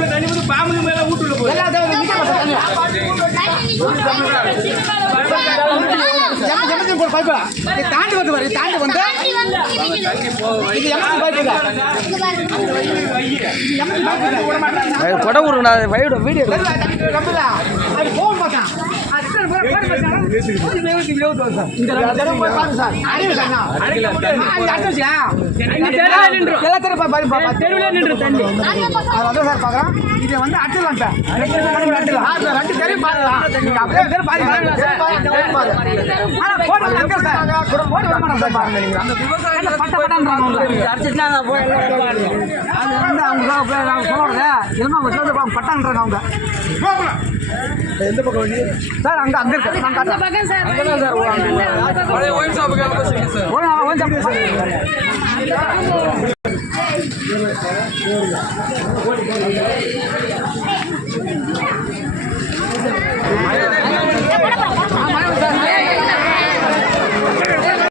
வீட்டுல தண்ணி வந்து பாம்பு மேல போய் தாண்டி வந்து பாரு இது தாண்டி வந்து இது எமர்ஜென்சி பைப்பு பாரு மச்சான். நூத்தி சார். ரெண்டு தடவை பாருங்க சார். அறிவு சார் நான். போய். அது வந்து சார் பார்க்கலாம். இதை வந்து அடிச்சிடலாம் சார். ரெண்டு தெருவும் அடிச்சிடலாம். ஆ, சார், வந்து அங்க சார். போட்டு வர மாட்டோம் சார் பட்டன்றாங்க. அது வந்து அவங்க சொல்ல- அவங்க சொல்றது, என்னமோ அவங்க சொல்றது பாருங்க, பட்டான்றாங்க அவங்க சார் அங்க அங்க